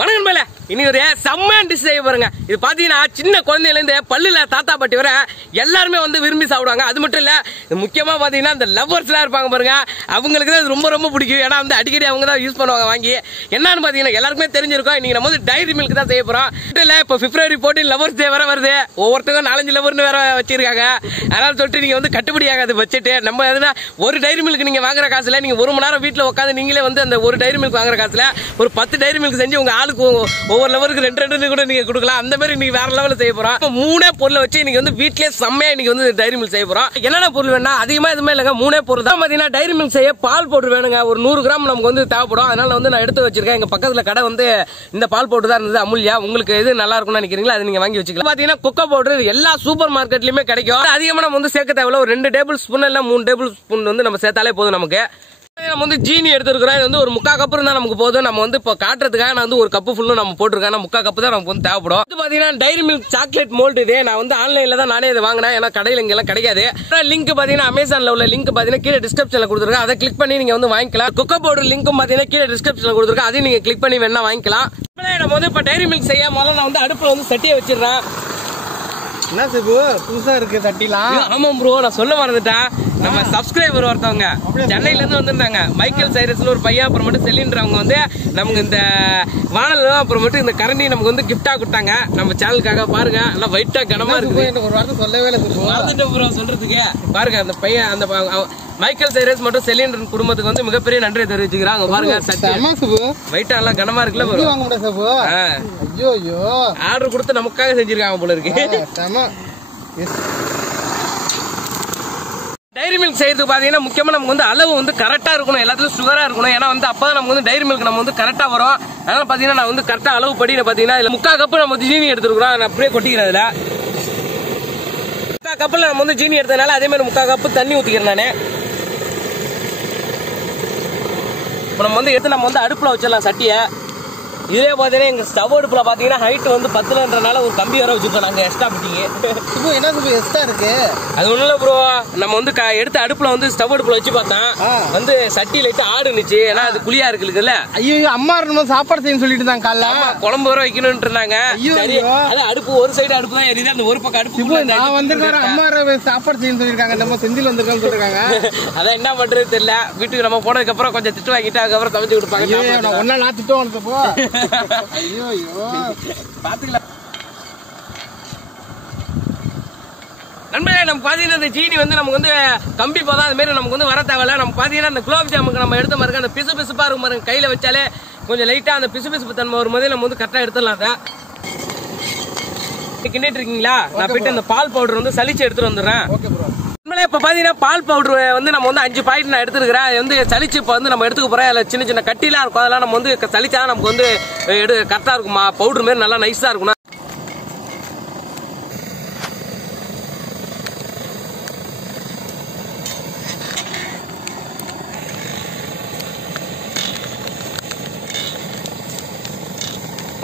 வணக்கம் மேல இனி ஒரு செம்ம டிஷ் செய்ய பாருங்க. இது பாத்தீங்கன்னா சின்ன குழந்தையில இருந்து பல்லுல தாத்தா பாட்டி வர எல்லாருமே வந்து விரும்பி சாப்பிடுவாங்க. அது மட்டும் இல்ல, முக்கியமா பாத்தீங்கன்னா இந்த லவ்வர்ஸ் எல்லாம் இருப்பாங்க பாருங்க, அவங்களுக்கு தான் ரொம்ப ரொம்ப பிடிக்கும். ஏன்னா வந்து அடிக்கடி அவங்க தான் யூஸ் பண்ணுவாங்க வாங்கி. என்னன்னு பாத்தீங்கன்னா எல்லாருக்குமே தெரிஞ்சிருக்கும். இன்னைக்கு நம்ம வந்து டைரி மில்க் தான் செய்ய போறோம். இல்ல இப்ப பிப்ரவரி 14 லவ்வர்ஸ் டே வேற வருது. ஒவ்வொருத்தரும் 4-5 லவ்வர்னு வேற வச்சிருக்காங்க. அதனால சொல்லிட்டு நீங்க வந்து கட்டுப்படி ஆகாது பட்ஜெட். நம்ம எதுனா ஒரு டைரி மில்க் நீங்க வாங்குற காசுல நீங்க 1 மணி நேரம் வீட்டுல உட்காந்து நீங்களே வந்து அந்த ஒரு டைரி மில்க் வாங்குற காசுல ஒரு 10 டைரி மில்க் செஞ்சு உங்க ஆளுக்கு ஒவ்வொரு லவருக்கு 2 கூட நீங்க கொடுக்கலாம். அந்த மாதிரி நீங்க வேற லெவல்ல செய்ய போறோம். 3 பொருளை வச்சு நீங்க வந்து வீட்லயே செம்மையா இன்னைக்கு வந்து டைரி மில்க் செய்ய போறோம். என்னென்ன பொருள் வேணா அதிகமா எதுவுமே இல்லங்க, 3 பொருள் தான். பாத்தீங்கன்னா டைரி மில்க் செய்ய பால் பவுடர் வேணுங்க. ஒரு 100 கிராம் நமக்கு வந்து தேவைப்படும். அதனால வந்து நான் எடுத்து வச்சிருக்கேன். எங்க பக்கத்துல கடை வந்து இந்த பால் பவுடர் தான் இருந்தது, அமுல்யா. உங்களுக்கு எது நல்லா இருக்கும்னு நினைக்கிறீங்களா அது நீங்க வாங்கி வச்சுக்கலாம். பாத்தீங்கன்னா கொக்கோ பவுடர் எல்லா சூப்பர் மார்க்கெட்லயுமே கிடைக்கும். அதிகமா நம்ம வந்து சேர்க்க தேவையில்ல. ஒரு 2 டேபிள் ஸ்பூன் இல்ல 3 டேபிள் ஸ்பூன் வந்து நம்ம சேர்த்தாலே போதும். நமக்கு நம்ம வந்து ஜீனி எடுத்துருக்கோம். இது வந்து ஒரு 3/4 கப் இருந்தா நமக்கு போதும். நம்ம வந்து இப்போ காட்டுறதுக்காக நான் வந்து ஒரு கப்பு ஃபுல்லும் நம்ம போட்டிருக்கேன். 3/4 கப் தான் நமக்கு வந்து தேவைப்படும். இது பாத்தீங்கன்னா டைரி மில்க் சாக்லேட் மோல்ட். இது நான் வந்து ஆன்லைன்ல தான் நானே இதை வாங்கினேன். ஏன்னா கடையில் இங்கெல்லாம் கிடைக்காது. லிங்க் பாத்தீங்கன்னா அமேசான்ல உள்ள லிங்க் பாத்தீங்கன்னா கீழே டிஸ்கிரிப்ஷன்ல கொடுத்துருக்கேன். அதை கிளிக் பண்ணி நீங்க வந்து வாங்கிக்கலாம். கொக்கோ பவுடர் லிங்க்கும் பாத்தீங்கன்னா கீழே டிஸ்கிரிப்ஷன்ல கொடுத்துருக்கேன். அதையும் நீங்க கிளிக் பண்ணி வேணா வாங்கிக்கலாம். நம்ம வந்து இப்போ டைரி மில்க் செய்ய முதல்ல நான் வந்து அடுப்புல வந்து சட்டியை வச்சிடுறேன். என்ன சிபு புதுசா இருக்கு தட்டிலாம்? ஆமா ப்ரோ, நான் சொல்ல மறந்துட்டேன். நம்ம சப்ஸ்கிரைபர் ஒருத்தவங்க சென்னையில இருந்து வந்திருந்தாங்க, மைக்கேல் சைரஸ்னு ஒரு பையன். அப்புறமேட்டு செல்லின்றவங்க வந்து நமக்கு இந்த வானல் அப்புறமேட்டு இந்த கரண்டி நமக்கு வந்து கிஃப்டா கொடுத்தாங்க. நம்ம சேனலுக்காக பாருங்க, நல்லா வெயிட்டா கனமா இருக்கு. ஒரு வார்த்தை சொல்லவே இல்லை மறந்துட்டேன் ப்ரோ சொல்றதுக்கு. பாருங்க அந்த பையன், அந்த மைக்கேல் சைரஸ் மற்றும் செலின் குடும்பத்துக்கு வந்து மிகப்பெரிய நன்றியை தெரிவிச்சுக்கிறாங்க. பாருங்க வெயிட்டா நல்லா கனமா இருக்குல்ல ப்ரோ. ஆர்டர் கொடுத்து நமக்காக செஞ்சிருக்காங்க போல இருக்கு. டைரி மில்க் செய்யறதுக்கு பாத்தீங்கன்னா முக்கியமா நமக்கு வந்து அளவு வந்து கரெக்டா இருக்கணும். எல்லாத்துலயும் சுகரா இருக்கணும். ஏன்னா வந்து அப்பதான் நமக்கு வந்து டைரி மில்க் நம்ம வந்து கரெக்டா வரும். அதனால பாத்தீங்கன்னா நான் வந்து கரெக்டா அளவு படி பாத்தீங்கன்னா 3/4 கப் நம்ம ஜீனி எடுத்துருக்கோம். நான் அப்படியே கொட்டிக்கிறேன். அதுல 3/4 கப்ல நம்ம வந்து ஜீனி எடுத்ததுனால அதே மாதிரி 3/4 கப் தண்ணி ஊத்திக்கிறேன் நானு. இப்போ நம்ம வந்து எடுத்து நம்ம வந்து அடுப்புல வச்சிடலாம் சட்டியை. இதே பாத்தீங்கன்னா எங்க ஸ்டவ் அடுப்புல பாத்தீங்கன்னா ஹைட் வந்து 10லன்றனால ஒரு கம்பி வர வச்சிருக்கோம் நாங்க எக்ஸ்ட்ரா பிட்டிங்க. என்ன எக்ஸ்ட்ரா இருக்கு? அது ஒண்ணும் இல்ல ப்ரோ, நம்ம வந்து எடுத்து அடுப்புல வந்து ஸ்டவ் அடுப்புல வச்சு பார்த்தேன் வந்து சட்டி லைட்டு ஆடுனுச்சு. ஏன்னா அது குழியா இருக்குல்ல. ஐயோ, அம்மா சாப்பாடு செய்யணும் சொல்லிட்டு இருந்தாங்க காலைல. குழம்பு வர வைக்கணும்னு இருந்தாங்க. அது அடுப்பு ஒரு சைடு அடுப்பு தான் எரியுது, அந்த ஒரு பக்கம் அடுப்பு. நான் வந்து அம்மா சாப்பாடு செய்யணும் சொல்லிருக்காங்க, நம்ம செந்தில் வந்திருக்கான்னு சொல்லிருக்காங்க. அதான் என்ன பண்றது தெரியல. வீட்டுக்கு நம்ம போனதுக்கு அப்புறம் கொஞ்சம் திட்டு வாங்கிட்டு அதுக்கப்புறம் சமைச்சு கொடுப்பாங்க. ஒன்னா நான் திட்டு வாங்கிட்டப்போ ஐயோ பாத்துக்கலாம். நண்பர்களே, நம்ம பாத்தீங்கன்னா இந்த ஜீனி வந்து நமக்கு வந்து கம்பி போதா அது மாதிரி நமக்கு வந்து வர தேவையில்ல. நம்ம பாத்தீங்கன்னா இந்த குலோப் ஜாமுக்கு நம்ம எடுத்த மாதிரி அந்த பிசு பிசுப்பா இருக்கும் பாருங்க, கையில வச்சாலே கொஞ்சம் லைட்டா அந்த பிசு பிசுப்பு தன்மை வரும்போதே நம்ம வந்து கரெக்டா எடுத்துடலாம். அதை கிண்டிட்டு இருக்கீங்களா? நான் போயிட்டு அந்த பால் பவுடர் வந்து சலிச்சு எடுத்துட்டு வந்துடுறேன். இப்ப பாத்தீங்கன்னா பால் பவுடர் வந்து நம்ம வந்து 5 பாக்கெட் நான் எடுத்துக்கிறேன். அது வந்து சலிச்சு இப்ப வந்து நம்ம எடுத்துக்க போறோம். அதுல சின்ன சின்ன கட்டிலாம் இருக்கும், அதெல்லாம் நம்ம வந்து சலிச்சா நமக்கு வந்து கரெக்டா இருக்குமா, பவுடர் மாதிரி நல்லா நைஸா இருக்கணும்.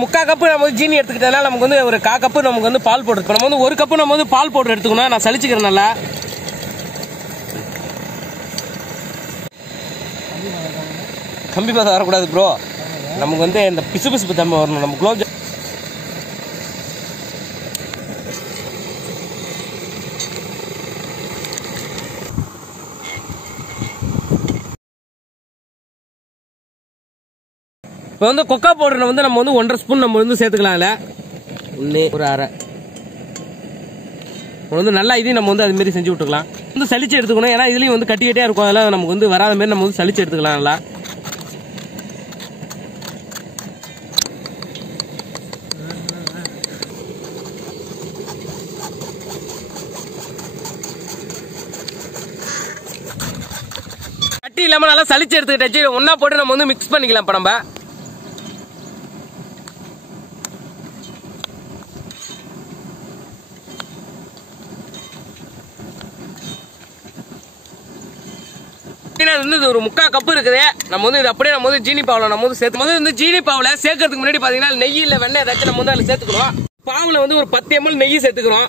முக்கால் கப்பு நம்ம வந்து ஜீனி எடுத்துக்கிட்டதுனால நமக்கு வந்து ஒரு 1/4 கப்பு நமக்கு வந்து பால் பவுடர். நம்ம வந்து 1 கப்பு நம்ம வந்து பால் பவுடர் எடுத்துக்கணும். நான் சலிச்சுக்கிறேன் நல்லா. கம்பி பாதம் வரக்கூடாது ப்ரோ, நமக்கு வந்து இந்த பிசு பிசுப்பு தன்மை வரணும். நம்ம குலோப் ஜாம் இப்போ வந்து கொக்கோ பவுடர் வந்து நம்ம வந்து 1.5 ஸ்பூன் நம்ம வந்து சேர்த்துக்கலாம். ஒரு அரை வந்து நல்லா இதையும் நம்ம வந்து அது மாதிரி செஞ்சு விட்டுக்கலாம். வந்து சலிச்சு எடுத்துக்கணும். ஏன்னா இதுலயும் வந்து கட்டி கட்டியா இருக்கும், அதெல்லாம் நமக்கு வந்து வராத மாதிரி நம்ம வந்து சலிச்சு எடுத்துக்கலாம் நல்லா. கட்டி இல்லாம நல்லா சலிச்சு எடுத்துக்கிட்டாச்சு. ஒன்னா போட்டு நம்ம வந்து மிக்ஸ் பண்ணிக்கலாம். இப்ப நம்ம ஒரு 3/4 கப் இருக்குது. நம்ம வந்து இது அப்படியே நம்ம வந்து ஜீனி பாவுல நம்ம வந்து சேர்த்து வந்து ஜீனி பாவுல சேர்க்கறதுக்கு முன்னாடி பாத்தீங்கன்னா நெய் இல்ல வெண்ணெய் ஏதாச்சும் நம்ம வந்து அதுல சேர்த்துக்கிறோம். பாவுல வந்து ஒரு 10 ml நெய் சேர்த்துக்கிறோம்.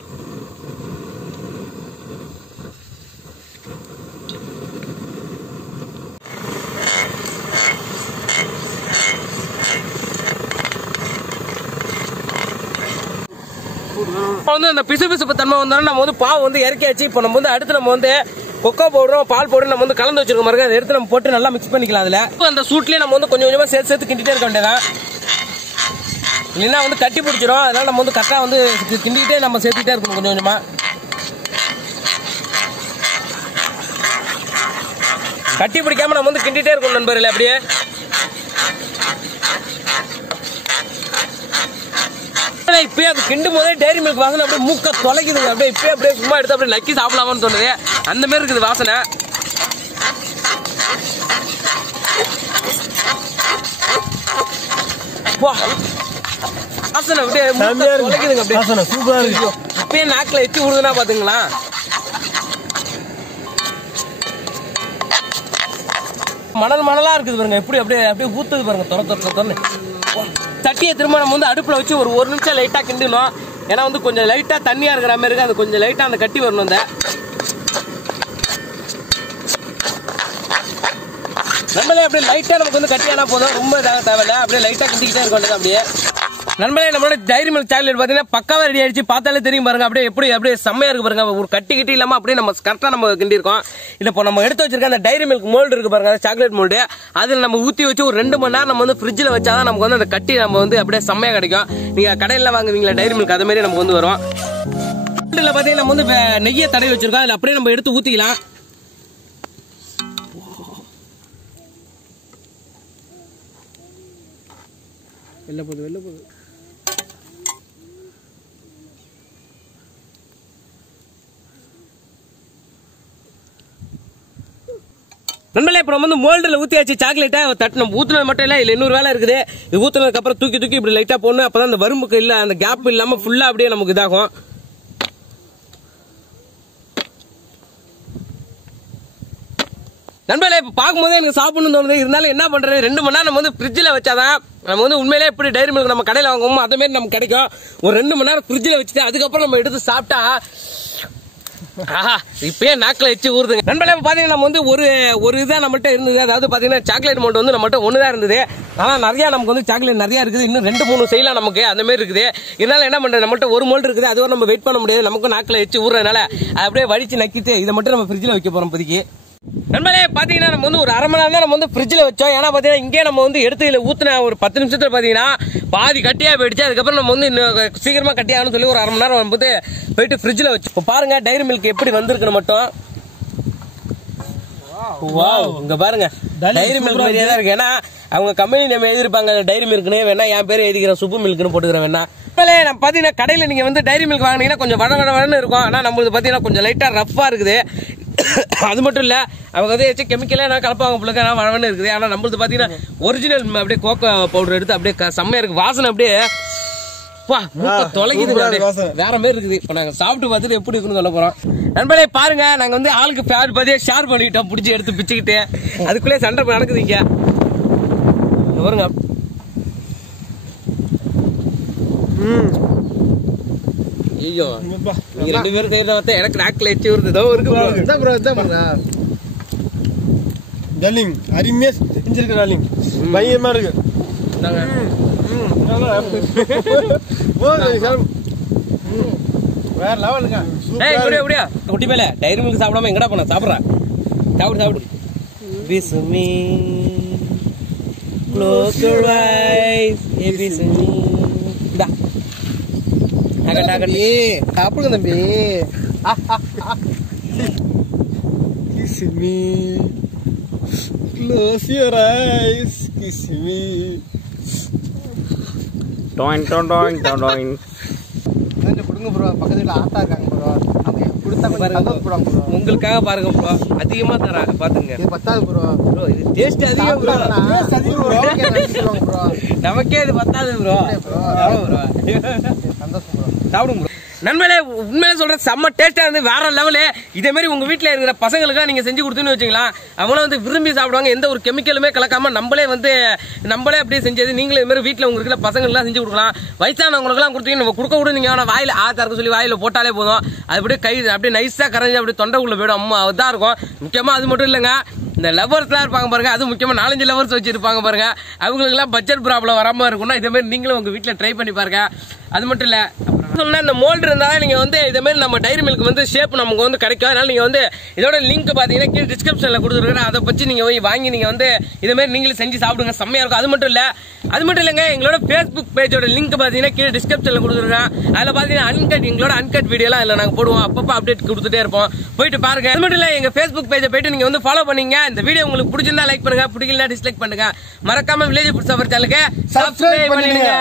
வந்து அந்த பிசுபிசுப்பு தன்மை வந்தோம்னா நம்ம வந்து பாவு வந்து இறக்கியாச்சு. இப்போ நம்ம வந்து அடுத்து நம்ம வந்து கொக்கோ பவுடரும் பால் பவுடரும் நம்ம வந்து கலந்து வச்சிருக்க மாதிரி அதை எடுத்து நம்ம போட்டு நல்லா மிக்ஸ் பண்ணிக்கலாம். அதுல அந்த சூட்லயே நம்ம வந்து கொஞ்சம் கொஞ்சமா சேர்த்து கிண்டிட்டே இருக்க வேண்டியதான். இல்லைன்னா வந்து கட்டி பிடிச்சிரும். அதனால நம்ம வந்து கரெக்டா வந்து கிண்டிக்கிட்டே நம்ம சேர்த்துக்கிட்டே இருக்கணும் கொஞ்சம் கொஞ்சமா. கட்டி பிடிக்காம நம்ம வந்து கிண்டிட்டே இருக்கணும் நண்பர்களே. அப்படியே இப்பயே அது கிண்டும் போதே டைரி மில்க் வாசனை அப்படியே மூக்க தொலைக்குதுங்க. அப்படியே இப்பயே அப்படியே சும்மா எடுத்து அப்படியே நக்கி சாப்பிடலாமான்னு தோணுது. அந்த மாதிரி இருக்குது வாசனை. வாசனை அப்படியே தொலைக்குதுங்க. அப்படியே சூப்பரா இருக்கு. இப்பயே நாக்கில் எச்சி விடுதுன்னா பாத்துங்களா. மணல் மணலா இருக்குது பாருங்க. எப்படி அப்படியே அப்படியே ஊத்துது பாருங்க. தொலை சட்டியை திரும்ப நம்ம வந்து அடுப்புல வச்சு ஒரு நிமிஷம் லைட்டா கிண்டணும். ஏன்னா வந்து கொஞ்சம் லைட்டா தண்ணியா இருக்கிற மாதிரி இருக்கு. அது கொஞ்சம் லைட்டா அந்த கட்டி வரணும். அந்த நம்மளே அப்படியே லைட்டா நமக்கு வந்து கட்டியானா போதும். ரொம்ப இதாக தேவையில்ல. அப்படியே லைட்டா கிண்டிக்கிட்டே இருக்க வேண்டியது. அப்படியே நண்பர்களே நம்மளோட டைரி மில்க் சாக்லேட் பாத்தீங்கன்னா பக்காவா ரெடி ஆயிடுச்சு. பார்த்தாலே தெரியும் பாருங்க. அப்படியே எப்படி அப்படியே செம்மையா இருக்கு பாருங்க. ஒரு கட்டி கிட்டி இல்லாம அப்படியே நம்ம கரெக்டா நம்ம கிண்டி இருக்கோம். இல்ல இப்போ நம்ம எடுத்து வச்சிருக்க அந்த டைரி மில்க் மோல்டு இருக்கு பாருங்க, சாக்லேட் மோல்டு. அதுல நம்ம ஊத்தி வச்சு ஒரு 2 மணி நேரம் நம்ம வந்து ஃப்ரிட்ஜ்ல வச்சாதான் நமக்கு வந்து அந்த கட்டி நம்ம வந்து அப்படியே செம்மையா கிடைக்கும். நீங்க கடையில வாங்குவீங்களா டைரி மில்க், அதே மாதிரி நமக்கு வந்து வரும். மோல்டுல பாத்தீங்கன்னா நம்ம வந்து நெய்யை தடவி வச்சிருக்கோம். அதுல அப்படியே நம்ம எடுத்து ஊத்திக்கலாம். வெளில போகுது. நண்பர்களே இப்போ நம்ம வந்து மோல்டில் ஊற்றியாச்சு சாக்லேட்டை. நம்ம ஊற்றுனது மட்டும் இல்லை, இல்லை இன்னொரு வேலை இருக்குது. இது ஊற்றுனதுக்கு அப்புறம் தூக்கி இப்படி லைட்டாக போடணும். அப்பதான் அந்த வரும்புக்கு இல்லை, அந்த கேப் இல்லாமல் ஃபுல்லாக அப்படியே நமக்கு இதாகும். நண்பர்களே இப்போ பார்க்கும்போதே எனக்கு சாப்பிடணும்னு தோணுது. இருந்தாலும் என்ன பண்றது, 2 மணி நேரம் நம்ம வந்து ஃப்ரிட்ஜில் வச்சாதான் நம்ம வந்து உண்மையிலே எப்படி டைரி மில்க் நம்ம கடையில் வாங்குவோமோ அதே மாதிரி நமக்கு கிடைக்கும். ஒரு 2 மணி நேரம் ஃப்ரிட்ஜில் வச்சுட்டு அதுக்கப்புறம் நம்ம எடுத்து சாப்பிட்டா இப்பயே நாக்கில் வச்சு ஊறுதுங்க. நண்பர்களே பாத்தீங்கன்னா நம்ம வந்து ஒரு இதான் நம்மள்ட்ட இருந்தது. அதாவது பாத்தீங்கன்னா சாக்லேட் மோல்டு வந்து நம்மள்ட்ட ஒண்ணுதான் இருந்தது. ஆனா நிறைய நமக்கு வந்து சாக்லேட் நிறைய இருக்குது. இன்னும் 2-3 செய்யலாம் நமக்கு, அந்த மாதிரி இருக்குது. இதனால என்ன பண்றது, நம்மள்ட்ட ஒரு மோல்டு இருக்குது. அதுவும் நம்ம வெயிட் பண்ண முடியாது. நமக்கு நாக்கில் வச்சு ஊறுறதுனால அப்படியே வடிச்சு நக்கிட்டு இதை மட்டும் நம்ம ஃப்ரிட்ஜில் வைக்க போறோம் இப்போதைக்கு. நண்பர்களே பாத்தீங்கன்னா நம்ம வந்து ஒரு 1/2 மணி நேரம் தான் நம்ம வந்து ஃப்ரிட்ஜில் வச்சோம். ஏன்னா பாத்தீங்கன்னா இங்கே நம்ம வந்து எடுத்து இதில் ஊத்தின ஒரு 10 நிமிஷத்துல பாத்தீங்கன்னா பாதி கட்டியா போயிடுச்சு. அதுக்கப்புறம் நம்ம வந்து இன்னும் சீக்கிரமா கட்டியாகணும்னு சொல்லி ஒரு 1/2 மணி நேரம் வந்து போயிட்டு ஃப்ரிட்ஜில் வச்சு. இப்போ பாருங்க டைரி மில்க் எப்படி வந்திருக்குன்னு மட்டும். வாவ், இங்க பாருங்க டைரி மில்க் மாதிரியே தான் இருக்கு. ஏன்னா அவங்க கம்பெனி நம்ம எழுதிருப்பாங்க டைரி மில்க்னு. வேணா என் பேர் எழுதிக்கிறேன், சுப்பு மில்க்னு போட்டுக்கிறேன். வேணா நம்ம பாத்தீங்கன்னா கடையில நீங்க வந்து டைரி மில்க் வாங்கினீங்கன்னா கொஞ்சம் வடன்னு இருக்கும். ஆனா நம்மளுக்கு பாத்தீங்கன்னா கொஞ்சம் லைட்டா ரஃப்பா இருக்குது. அது மட்டும் இல்ல, அவங்க வந்து ஏதாச்சும் கெமிக்கலா கலப்பாங்க பிள்ளைங்க வளவன்னு இருக்குது. ஆனா நம்மளுக்கு பாத்தீங்கன்னா ஒரிஜினல் அப்படியே கோகோ பவுடர் எடுத்து அப்படியே செம்மையா இருக்கு. வாசனை அப்படியே தொலைக்குது, வேற மாதிரி இருக்குது. இப்ப நாங்க சாப்பிட்டு பார்த்துட்டு எப்படி இருக்குன்னு சொல்ல போறோம். நண்பர்களே பாருங்க, நாங்க வந்து ஆளுக்கு பேர் பதியா ஷேர் பண்ணிட்டோம், பிடிச்சி எடுத்து பிச்சுக்கிட்டு. அதுக்குள்ளே சண்டை நடக்குது இங்க பாருங்க. ஐயோ, நீங்க 2 பேரும் செய்யறத பார்த்தா எனக்கு நாக்கில் எச்சி வருது. டார்லிங் அருமையா செஞ்சிருக்க டார்லிங், பயமா இருக்கு. வேற லெவலுங்க. குட்டி மேல டைரி மில்க் சாப்பிடாம எங்கடா போன? சாப்பிடுறா, சாப்பிடு. பிசுமி க்ளோஸ் யுவர் ஐஸ், ஏ பிசுமி. இந்தா சாப்பிடுங்க தம்பி. Kiss me, close your eyes, kiss me. டோயின் டோயின் டோயின் டோயின். கொஞ்சம் கொடுங்க ப்ரோ, பக்கத்துல ஆத்தா இருக்காங்க ப்ரோ, அவங்க கொடுத்தா கொஞ்சம் சந்தோஷம் போடுவாங்க ப்ரோ. உங்களுக்காக பாருங்க ப்ரோ, அதிகமா தரேன் பாத்துங்க. இது பத்தாது ப்ரோ. ப்ரோ இது டேஸ்ட் அதிகம் ப்ரோ. டேஸ்ட் அதிகம் ப்ரோ. ப்ரோ நமக்கே இது பத்தாது ப்ரோ. சந்தோஷம் ப்ரோ, சாப்பிடுங்க ப்ரோ. நண்பர்களே உண்மையிலே சொல்றேன், செம்ம டேஸ்டா இருந்து வேற லெவலு. இதே மாதிரி உங்க வீட்டுல இருக்கிற பசங்களுக்கு நீங்க செஞ்சு கொடுத்துன்னு வச்சுங்களா, அவங்களும் வந்து விரும்பி சாப்பிடுவாங்க. எந்த ஒரு கெமிக்கலுமே கலக்காம நம்மளே அப்படியே செஞ்சது. நீங்களே இது மாதிரி வீட்டுல உங்களுக்கு இருக்கிற பசங்களுக்கு செஞ்சு கொடுக்கலாம். வயசானவங்களுக்கு எல்லாம் கொடுத்தீங்க நம்ம கொடுக்க கூட நீங்க வாயில ஆத்தாருக்கு சொல்லி வாயில போட்டாலே போதும். அது அப்படியே நைஸா கரைஞ்சி அப்படியே தொண்டைக்குள்ள போயிடும். அம்மா அதுதான் இருக்கும். முக்கியமா அது மட்டும் இல்லைங்க, இந்த லவர்ஸ்லாம் இருப்பாங்க பாருங்க, அது முக்கியமா 4-5 லவர்ஸ் வச்சிருப்பாங்க பாருங்க, அவங்களுக்கு எல்லாம் பட்ஜெட் ப்ராப்ளம் வராம இருக்கும்னா இதே மாதிரி நீங்களும் உங்க வீட்டுல ட்ரை பண்ணி பாருங்க. அது மட்டும் இல்ல, சொல்லணும்னா இந்த மோல்டு இருந்தாலும் நீங்க வந்து இதே மாதிரி நம்ம டைரி மில்க் வந்து ஷேப் நமக்கு வந்து கிடைக்கும். அதனால நீங்க வந்து இதோட லிங்க் பாத்தீங்கன்னா கீழே டிஸ்கிரிப்ஷன்ல கொடுத்துருக்கேன். அதை பத்தி நீங்க போய் வாங்கி நீங்க வந்து இதே மாதிரி நீங்களும் செஞ்சு சாப்பிடுங்க, செம்மையா இருக்கும். அது மட்டும் இல்லைங்க, எங்களோட ஃபேஸ்புக் பேஜோட லிங்க் பாத்தீங்கன்னா கீழே டிஸ்கிரிப்ஷன்ல கொடுத்துருக்கேன். அதுல பாத்தீங்கன்னா எங்களோட அன்கட் வீடியோலாம் இல்ல நாங்க போடுவோம், அப்பப்போ அப்டேட் கொடுத்துட்டே இருப்போம், போயிட்டு பாருங்க. அது மட்டும் இல்ல எங்க ஃபேஸ்புக் பேஜை போயிட்டு நீங்க வந்து ஃபாலோ பண்ணீங்க. இந்த வீடியோ உங்களுக்கு பிடிச்சிருந்தா லைக் பண்ணுங்க, பிடிக்கலனா டிஸ்லைக் பண்ணுங்க. மறக்காம வில்லேஜ் ஃபுட் சஃபர் சேனலுக்கு சப்ஸ்கிரைப் பண்ணிடுங்க.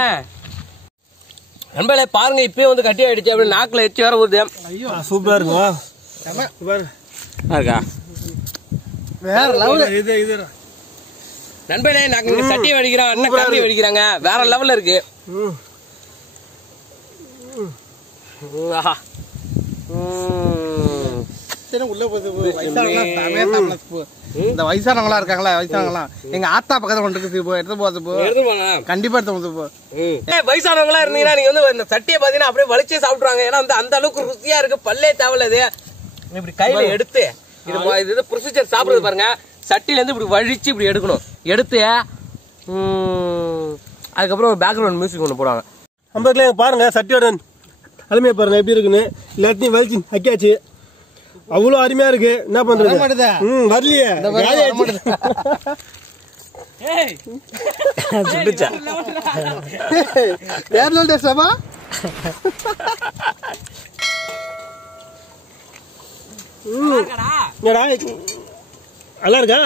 நண்பர்களே பாருங்க, இப்பயே வந்து கட்டி ஆயிடுச்சு, அப்படி நாக்குல எச்சி வர போகுது. ஐயோ சூப்பரா இருக்கும். இருக்கா வேற லெவல் இது. நண்பர்களே நாங்க இங்க சட்டி வடிக்கிறோம், அண்ணன் கம்பி வடிக்கிறாங்க, வேற லெவல்ல இருக்கு. உள்ள இந்த வயசானவங்களா இருக்காங்களா, வயசானவங்களாம் எங்க ஆத்தா பக்கத்துல கொண்டு எடுத்து போது கண்டிப்பா எடுத்து போ. வயசானவங்களா இருந்தீங்கன்னா நீங்க வந்து இந்த சட்டியை பாத்தீங்கன்னா அப்படியே வலிச்சே சாப்பிடுவாங்க. ஏன்னா வந்து அந்த அளவுக்கு ருசியா இருக்கு, பல்லே தேவையில்ல. இப்படி கையில எடுத்து இது ப்ரொசீஜர் சாப்பிடுறது பாருங்க. சட்டில இருந்து இப்படி வழிச்சு இப்படி எடுக்கணும், எடுத்து அதுக்கப்புறம் ஒரு பேக்ரவுண்ட் மியூசிக் ஒன்று போடுவாங்க. நம்ம பாருங்க சட்டியோட அருமையா பாருங்க எப்படி இருக்குன்னு. எல்லாத்தையும் வலிச்சு அக்கியாச்சு, அவ்வளவு அருமையா இருக்கு. என்ன பண்றது, வரலையே நல்லா இருக்கா.